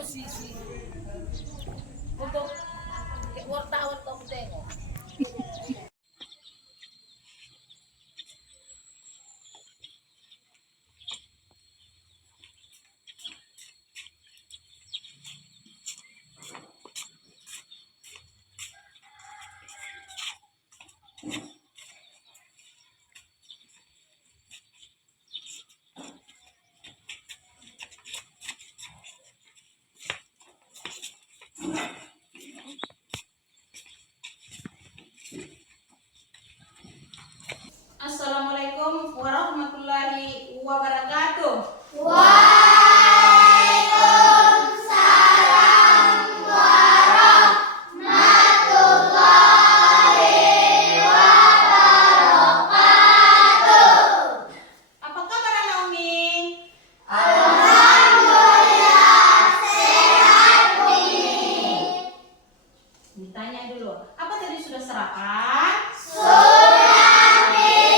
Untuk wartawan kau tengok. Assalamualaikum warahmatullahi wabarakatuh. Waalaikumsalam warahmatullahi wabarakatuh. Apa kabar anak Umi? Alhamdulillah sehat Umi. Ditanya dulu, apa tadi sudah sarapan? Sudah Umi.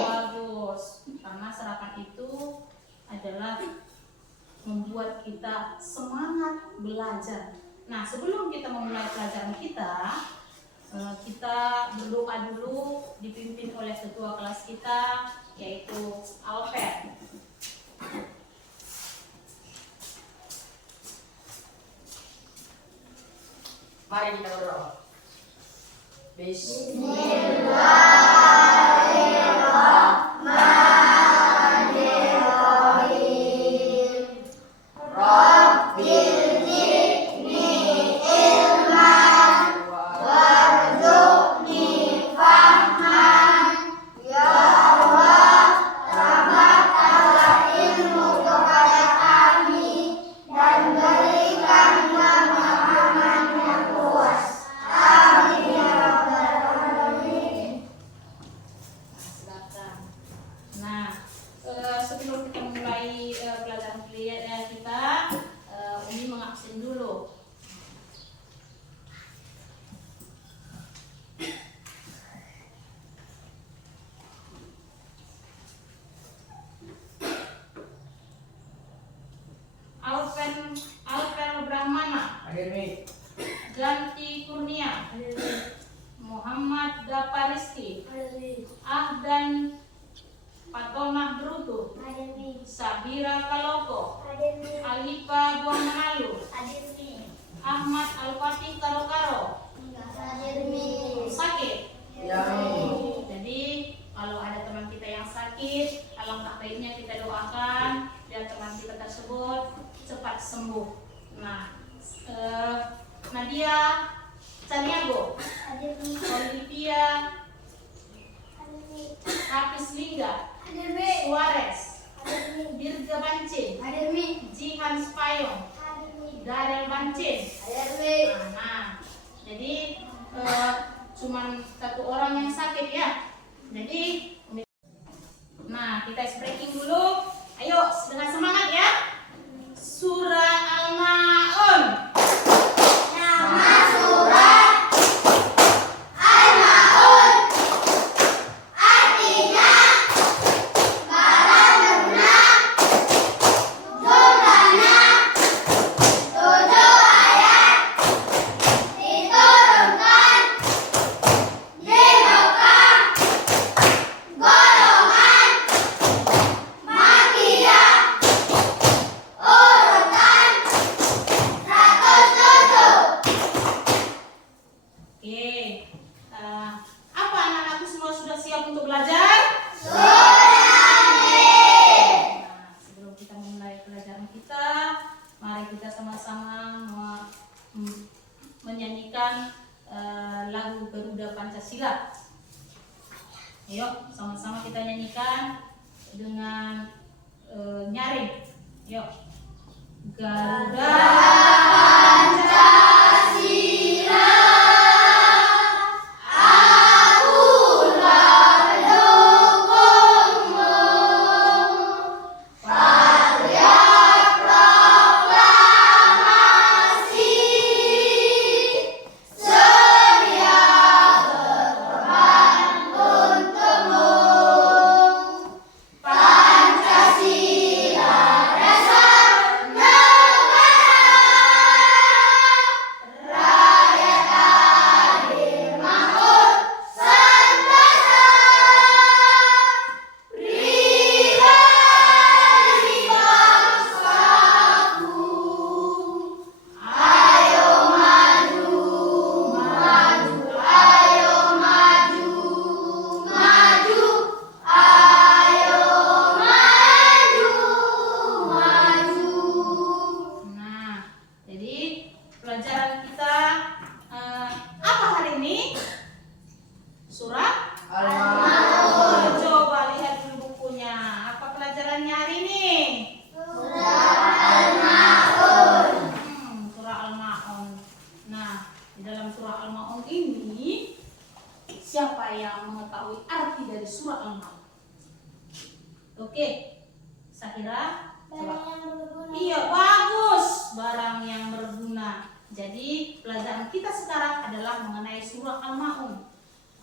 Bagus, karena sarapan itu adalah membuat kita semangat belajar. Nah, sebelum kita memulai pelajaran kita berdoa dulu dipimpin oleh ketua kelas kita, yaitu Alfred. Mari kita berdoa. Bismillahirrahmanirrahim. Rabbil zidni ilman warzuqni fahman. Ya Allah, tambahkanlah ilmu kepada kami dan berikanlah pemahaman yang luas. Amin ya rabbal alamin. Silakan. Nah, sebelum kita mulai pelajaran kita, Umi mengabsen dulu. Alpen Brahmana, Hadir Mi. Ganti Kurnia, Muhammad Dapariski, Ahdan Patomah Brutu, Sabira Kaloko, Alifa Buang Manalu, Ahmad Al-Fatih Karo-Karo. Sakit? Ya Mi. Jadi kalau ada teman kita yang sakit, alangkah baiknya kita doakan biar teman kita tersebut cepat sembuh. Nah, Nadia Caniago, Olivia Hafiz Lingga, Suarez, Dirga Bancin, Jihan Spayong, Darel Bancin. Nah, jadi cuman satu orang yang sakit ya. Jadi, nah kita breaking dulu. Ayo dengan semangat ya. Surah Al-Maun. Nama surah Al-Maun artinya barang lunak, jumlahnya 7 ayat, diturunkan di Mekah, golongan Makkiyah, urutan 107. Oke. Apa anak-anakku semua sudah siap untuk belajar? Nah, sebelum kita memulai pelajaran kita, mari kita sama-sama menyanyikan lagu Garuda Pancasila. Ayo, sama-sama kita nyanyikan dengan nyaring. Yuk. Garuda Pancasila, aku mendukungmu. Teriak proklamasi, sedia berkorban untukmu. Pancasila dasar negara. kita sekarang adalah mengenai surah Al-Ma'un.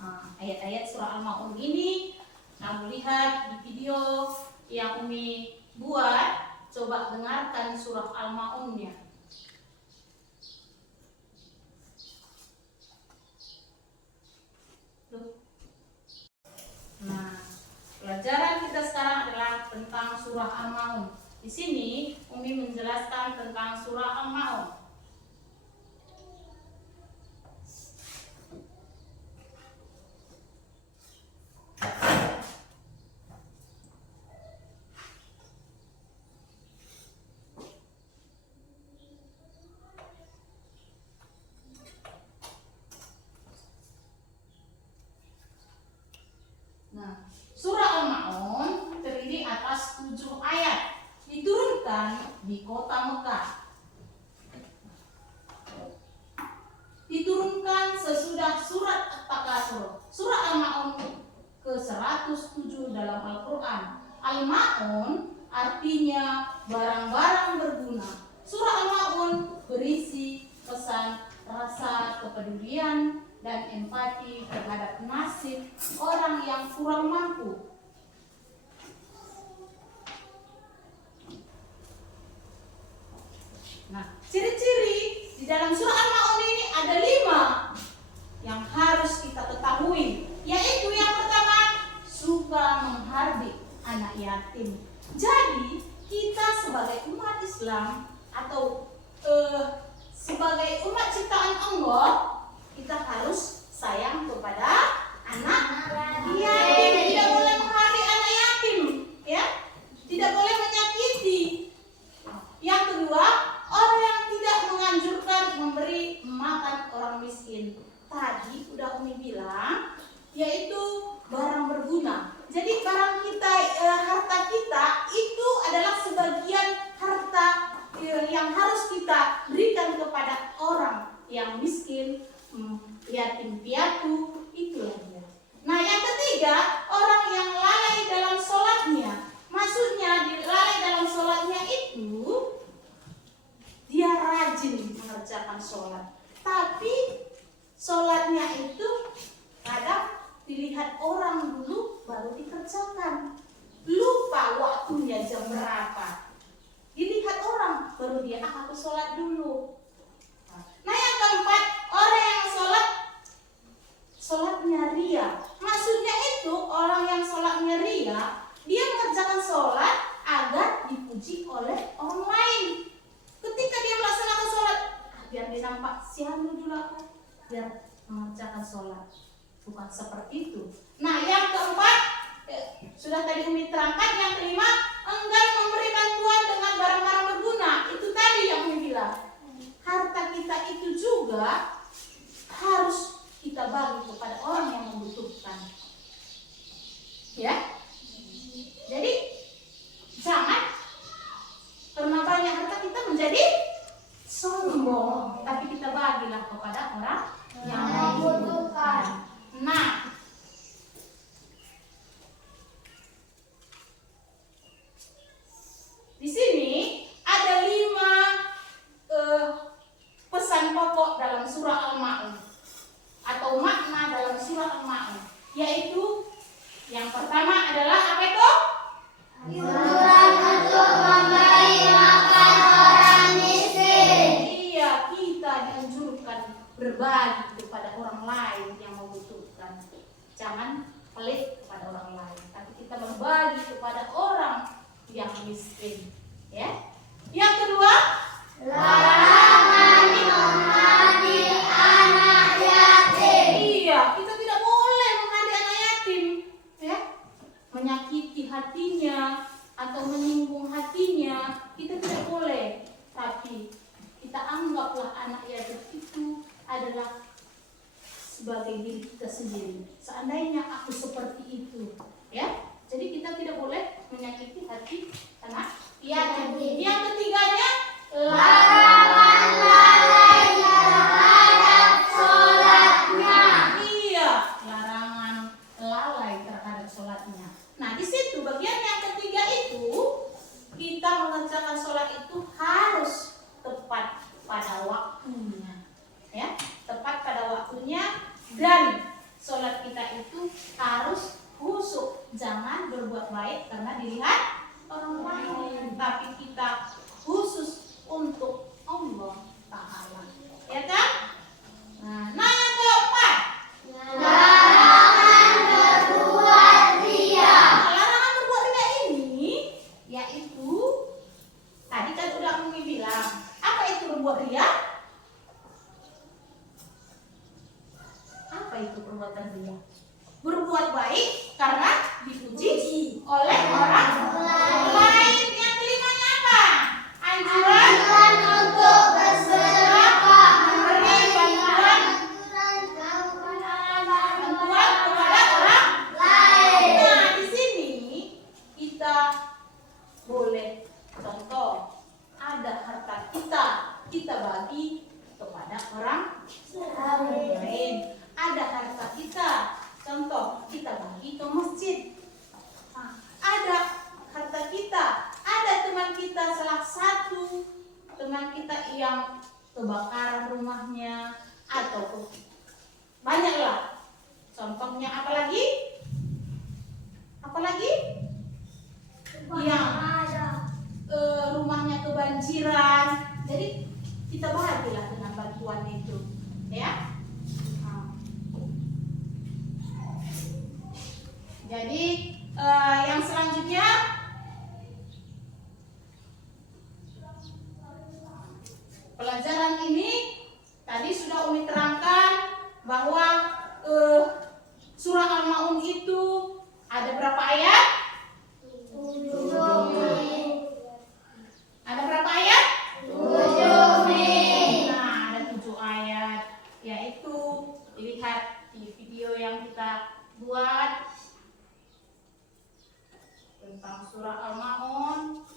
Nah, ayat-ayat surah Al-Ma'un ini kamu lihat di video yang Umi buat. Coba dengarkan surah Al-Ma'unnya. Nah, pelajaran kita sekarang adalah tentang surah Al-Ma'un. Di sini Umi menjelaskan tentang surah Al-Ma'un. Nah, surah Al-Ma'un terdiri atas 7 ayat, diturunkan di kota Mekah. Diturunkan sesudah surat At-Takasur. Surah Al-Ma'un ke-107 dalam Al-Quran. Al-Ma'un artinya barang-barang berguna. Surah Al-Ma'un berisi pesan rasa kepedulian dan empati terhadap nasib orang yang kurang mampu. Nah, ciri-ciri di dalam surah Al-Ma'un ini ada 5 yang harus kita ketahui, yaitu yang pertama, suka menghardik anak yatim. Jadi, kita sebagai umat Islam atau sebagai umat ciptaan Allah, kita harus sayang kepada anak yatim. Tidak boleh menghardik anak yatim, ya. Tidak boleh menyakiti. Yang kedua, orang yang tidak menganjurkan memberi makan orang miskin. Tadi udah Umi bilang, yaitu barang berguna. Jadi barang kita, harta kita itu adalah sebagian harta yang harus kita berikan kepada orang yang miskin, yatim piatu, itulah dia. Nah, yang ketiga, orang yang lalai dalam sholatnya. Maksudnya lalai dalam sholatnya itu dia rajin mengerjakan sholat, tapi sholatnya itu kadang dilihat orang dulu baru dikerjakan, lupa waktunya jam berapa. Dilihat orang baru dia aku sholat dulu. Nah, yang keempat, orang yang sholatnya ria. Maksudnya itu orang yang sholatnya ria, dia mengerjakan sholat agar dipuji oleh orang lain. Ketika dia melaksanakan sholat, biar dia nampak siapa dulu aku, biar mengerjakan sholat. Bukan seperti itu. Nah, yang keempat, sudah tadi Umi terangkan. Yang kelima, enggan memberi bantuan dengan barang-barang berguna. Itu tadi yang Umi bilang. Harta kita itu juga harus kita bagi kepada orang yang membutuhkan. Ya. Jadi jangan karena banyak harta kita menjadi sombong, tapi kita bagilah kepada orang yang membutuhkan. Nah, di sini ada 5 pesan pokok dalam surah Al-Ma'un atau makna dalam surah Al-Ma'un, yaitu yang pertama adalah apa itu? Anjuran untuk memberi makan orang miskin. Iya, kita dianjurkan berbagi kepada orang lain yang membutuhkan. Jangan pelit kepada orang lain, tapi kita berbagi kepada orang yang miskin. Ya. Yang kedua, Larangan menghardik anak yatim. iya, kita tidak boleh menghardik anak yatim, ya. Menyakiti hatinya atau menyinggung hatinya, kita tidak boleh. Tapi kita anggaplah anak yatim itu adalah sebagai diri kita sendiri. Seandainya aku seperti itu, ya. Jadi kita tidak boleh menyakiti hati anak yatim. Yang ketiganya, Larangan lalai terhadap sholatnya. iya, larangan lalai terhadap sholatnya. Nah, di situ bagian yang ketiga itu, kita mengerjakan sholat itu harus tepat pada waktunya, ya, berbuat riya? Apa itu perbuatan riya? Berbuat baik karena dipuji oleh orang lain. Yang kelimanya apa? Anjuran untuk bersedekah, memberi bantuan kepada orang lain. Nah, di sini kita boleh contoh, ada harta kita bagi kepada orang lain. Ada harta kita, contoh kita bagi ke masjid. Nah, ada harta kita, ada teman kita, salah satu teman kita yang kebakaran rumahnya atau banyaklah. Contohnya apalagi? Yang rumahnya kebanjiran. Jadi kita bahagialah dengan bantuan itu, ya. Nah. Jadi yang selanjutnya pelajaran ini tadi sudah Umi terangkan bahwa surah Al-Maun itu ada berapa ayat? Ada berapa ayat? 7. Nah, ada 7 ayat, yaitu dilihat di video yang kita buat tentang surah Al-Maun.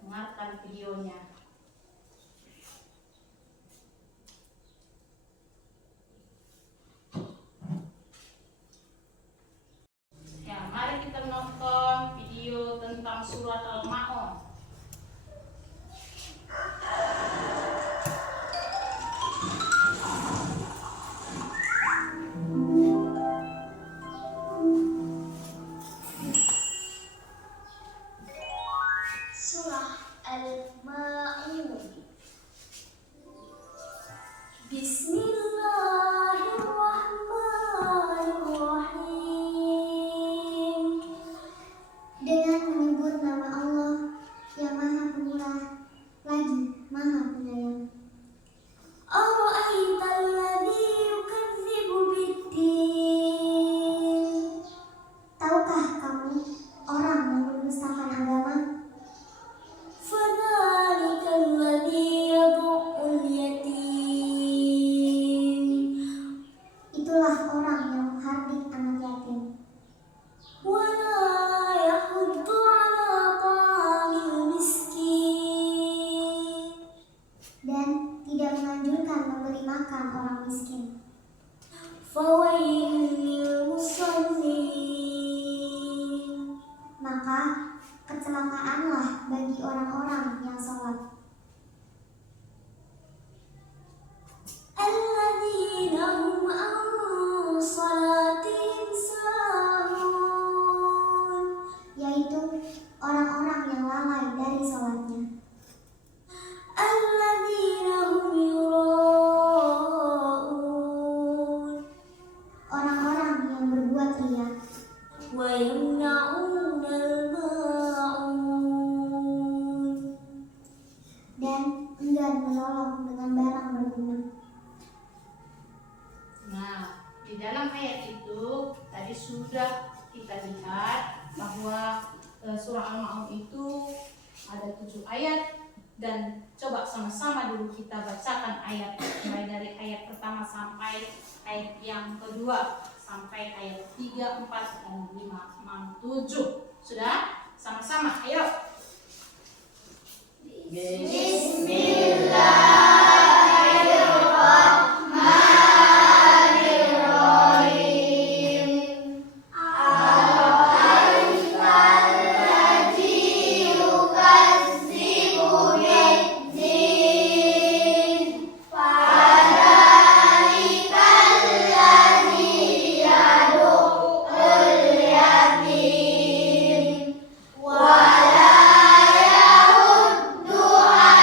Dengarkan videonya. Ya, mari kita nonton video tentang surat Al-Maun. Surah Al-Ma'un. Bismillahirrahmanirrahim. Dengan menyebut nama Allah yang Maha Pemurah lagi Maha Penyayang. Ara'aital ladzi yukadzibu biddin. Tahukah kamu orang yang mendustakan agama? Fadzalika alladzi yad'ul yatim. Itulah orang yang menghardik anak yatim. Wala yahuddu ala ta'amil miskin. Dan tidak menganjurkan memberi makan orang miskin. Fawailul lil musallin. Maka kecelakaanlah bagi orang-orang yang sholat. Alladzina hum an shalatihim sahun. Yaitu orang-orang yang lalai dari sholatnya. Alladzina hum yura'un. Orang-orang yang berbuat riya. Wa yamna'unal ma'un. Dan enggan menolong dengan barang berguna. Nah, di dalam ayat itu tadi sudah kita lihat bahwa surah Al-Maun itu ada 7 ayat, dan coba sama-sama dulu kita bacakan ayat mulai dari ayat pertama sampai ayat yang kedua, sampai ayat 3, 4, dan 5, 6, 7. Sudah? Sama-sama, ayo. Bismillahirrahmanirrahim. Ara'aital ladzi yukadzibu biddin. Fadzalikal ladzi yad'ul yatim. Wala yahuddu ala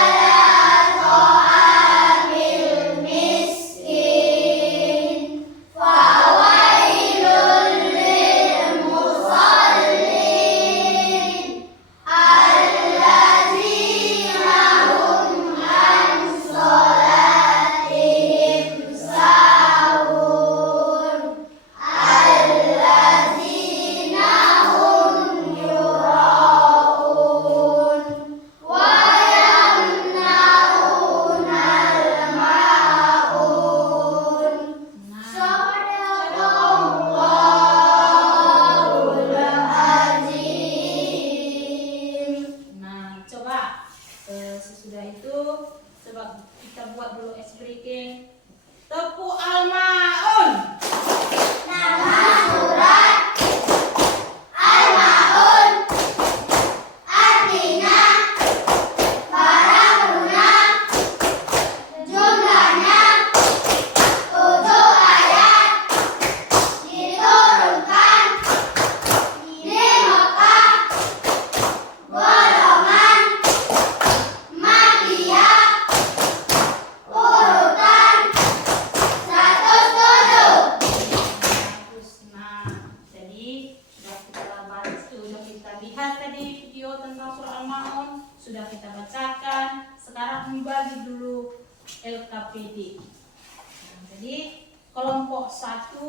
tentang surah Al-Maun sudah kita bacakan. Sekarang membagi dulu LKPD. Nah, jadi kelompok 1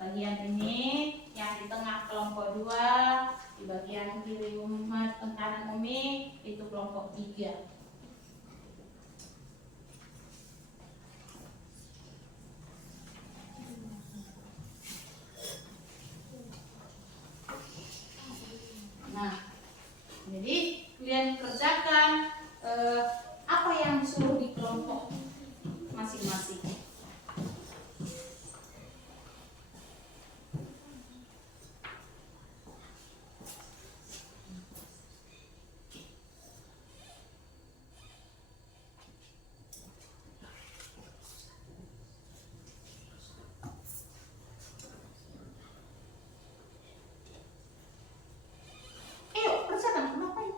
bagian ini, yang di tengah kelompok 2, di bagian kiri kanan Umi itu kelompok 3. Nah, jadi kalian kerjakan apa yang disuruh di kelompok masing-masing. Ayo, kerjakan. Ngapain?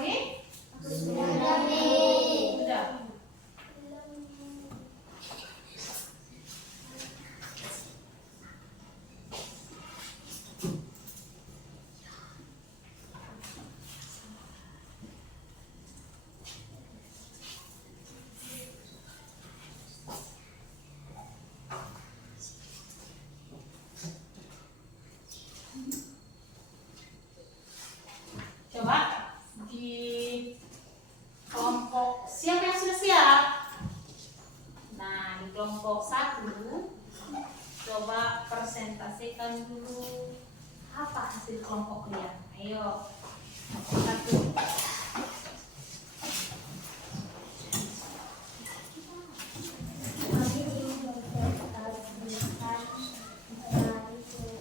Mi? Sudah, Mi. Sudah. Coba di kelompok siapa yang sudah siap? Nah, di kelompok 1 coba presentasikan dulu apa hasil kelompok kalian. Ayo. Kelompok 1.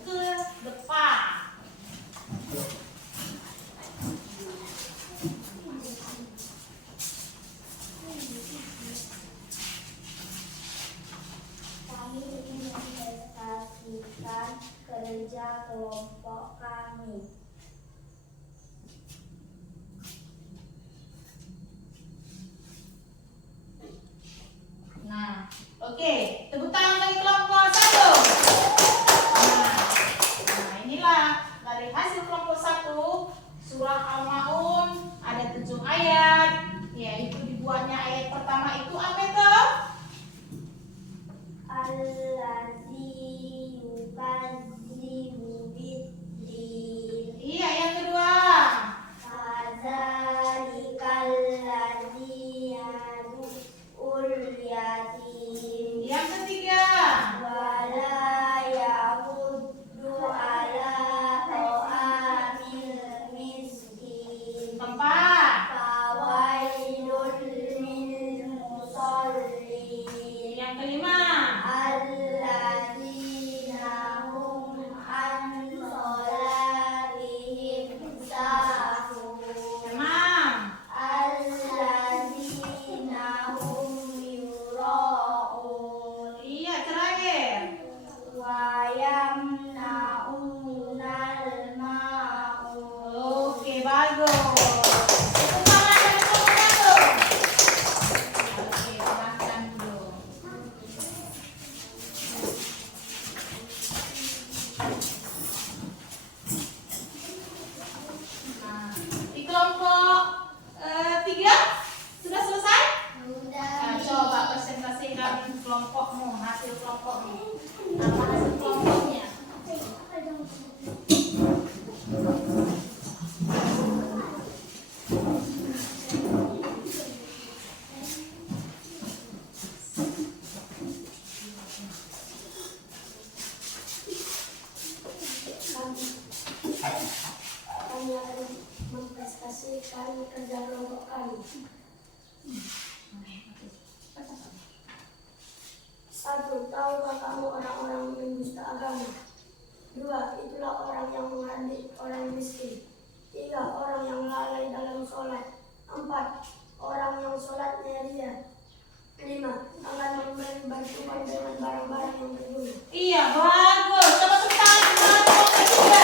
Ke depan. Kami ingin mempresentasikan kerja kelompok kami. Nah, oke, tepuk tangan bagi kelompok 1. Nah, inilah dari hasil kelompok 1 surah Al-Maun ada 7 ayat, yaitu dibuatnya ayat pertama itu apa itu? Allazi yukadzibu biddin. Iya, yang kedua. Fadzalikal ladzi yad'ul yatim. Yang ketiga. Wala yahuddu ala ta'amil miskin. Keempat. Fawailul lil musallin. Yang kelima. Alladzina hum an sholatihim sahun. Enam. Alladzina hum yura'un. Iya, terakhir. Wa yamna'unal ma'un. Oke, bagus. Tepuk tangan dari kelompok 1. Oke, silahkan dulu. Nah, di kelompok 3 sudah selesai? Nah, coba presentasikan kelompokmu, hasil kelompokmu. Apa hasil kelompoknya? Kami akan mempresentasikan kerja kelompok kami. Satu, tahukah kamu orang-orang pendusta agama? Dua, itulah orang yang menghardik orang miskin. Tiga, orang yang lalai dalam sholat. Empat, orang yang sholatnya ria. Lima, akan memberi bantuan dengan barang-barang yang berguna. Iya, bagus. Coba tepuk tangan buat kelompok 3.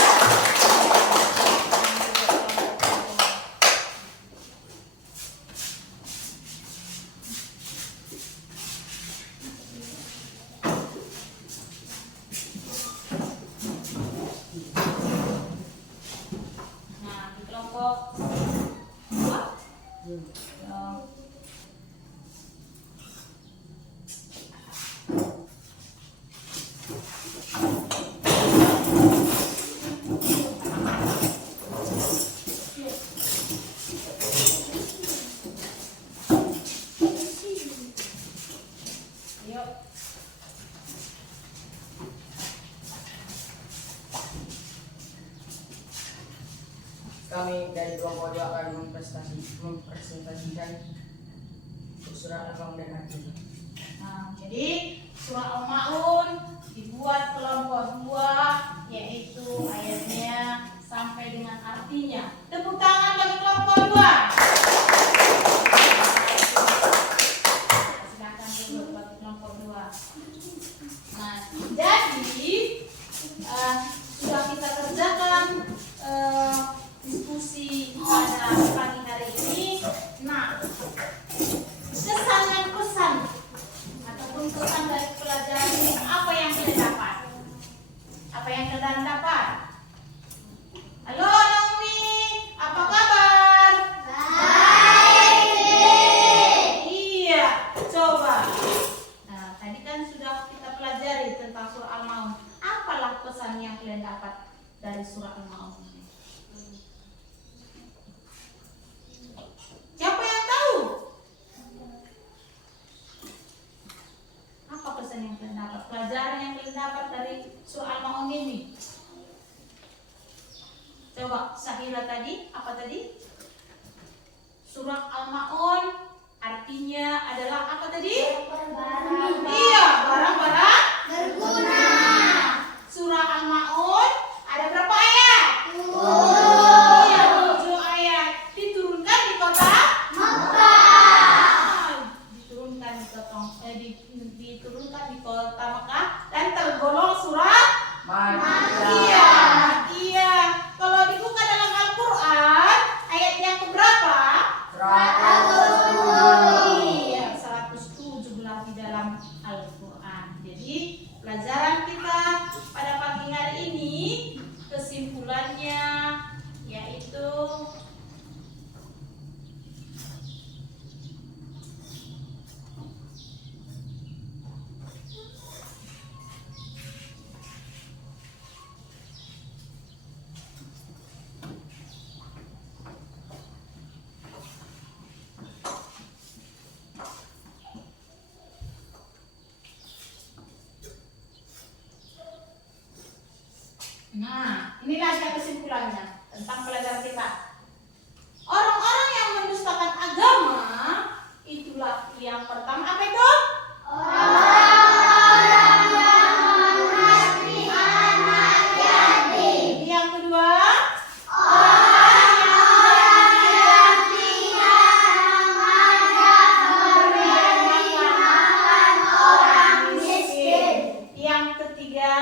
Nah, di kelompok 2. Yuk. Kami dari kelompok 2 akan mempresentasikan surah Al-Maun dan artinya. Nah, jadi surah Al-Maun dibuat kelompok 2, yaitu ayatnya sampai dengan artinya. Tepuk tangan bagi kelompok 2. Silakan duduk bagi kelompok 2. Nah, jadi sudah kita kerjakan diskusi pada pagi hari pesan dari pelajaran ini apa yang kalian dapat? Apa yang kalian dapat? Halo Naomi, apa kabar? Iya, coba. Nah, tadi kan sudah kita pelajari tentang surah Al-Maun. Apalah pesan yang kalian dapat dari surah Al-Maun ini? Siapa yang tahu? Apa pesan yang kalian dapat? Pelajaran yang kalian dapat dari surah Al-Maun ini? Coba, Sahira tadi, apa tadi? Surah Al-Maun artinya adalah apa tadi? Iya, barang-barang berguna. Surah Al-Maun ada berapa ayat? 7 ayat. Diturunkan di kota Makkah. Diturunkan di kota Makkah dan tergolong surah Makkiyah. Iya. Kalau dibuka dalam Al-Qur'an, ayat yang keberapa? 117 di dalam Al-Quran. Jadi pelajaran kita pada pagi hari ini kesimpulannya yaitu nah, inilah dia kesimpulannya tentang pelajaran kita. Orang-orang yang mendustakan agama itulah yang pertama apa itu? Orang-orang yang mengasihi anak yatim. Yang kedua, orang-orang yang tidak memberi makan orang miskin. Yang ketiga,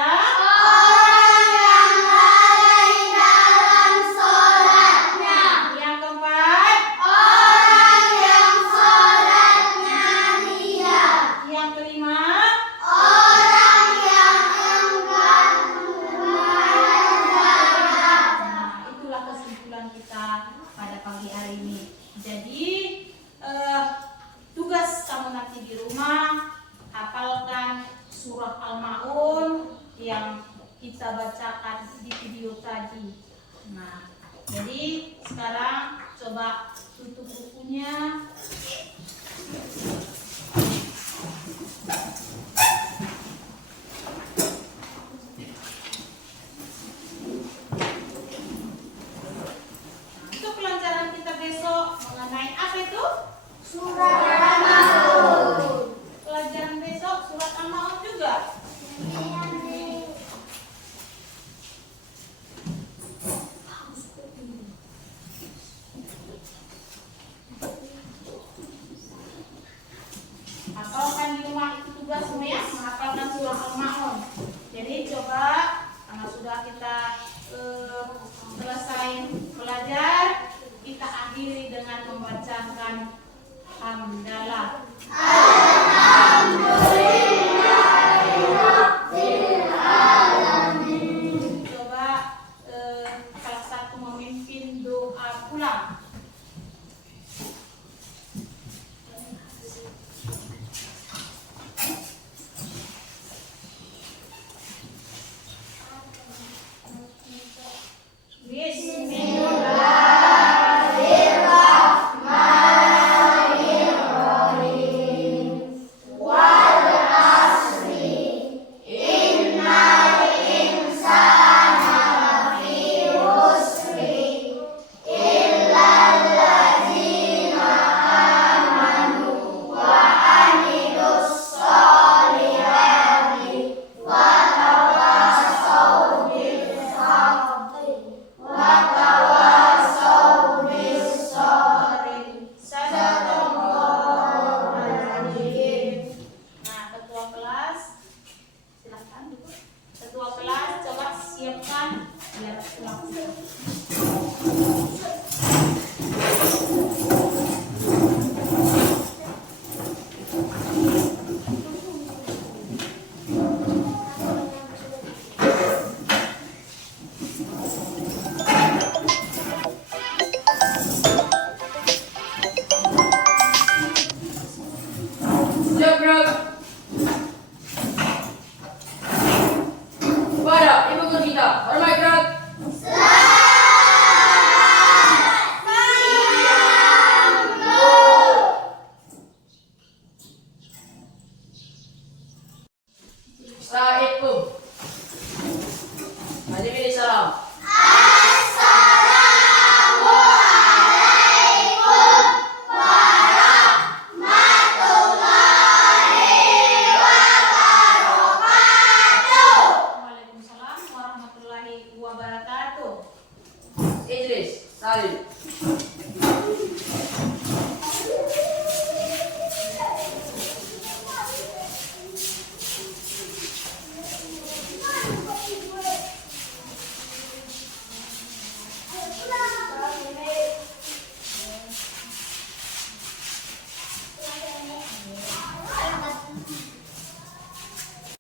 pada pagi hari ini. Jadi tugas kamu nanti di rumah hafalkan surah Al-Maun yang kita bacakan di video tadi. Nah, jadi sekarang coba tutup bukunya. Mengenai apa itu? Surat Al-Maun. Pelajaran besok surat Al-Maun juga. Hafalkan di rumah itu tugas semua ya, menghafalkan surat Al-Maun. Jadi coba karena sudah kita selesai belajar, kita akhiri dengan membacakan hamdalah. Alhamdulillahirabbil alamin. Coba salah satu memimpin doa pulang. Bismillah. Assalamualaikum.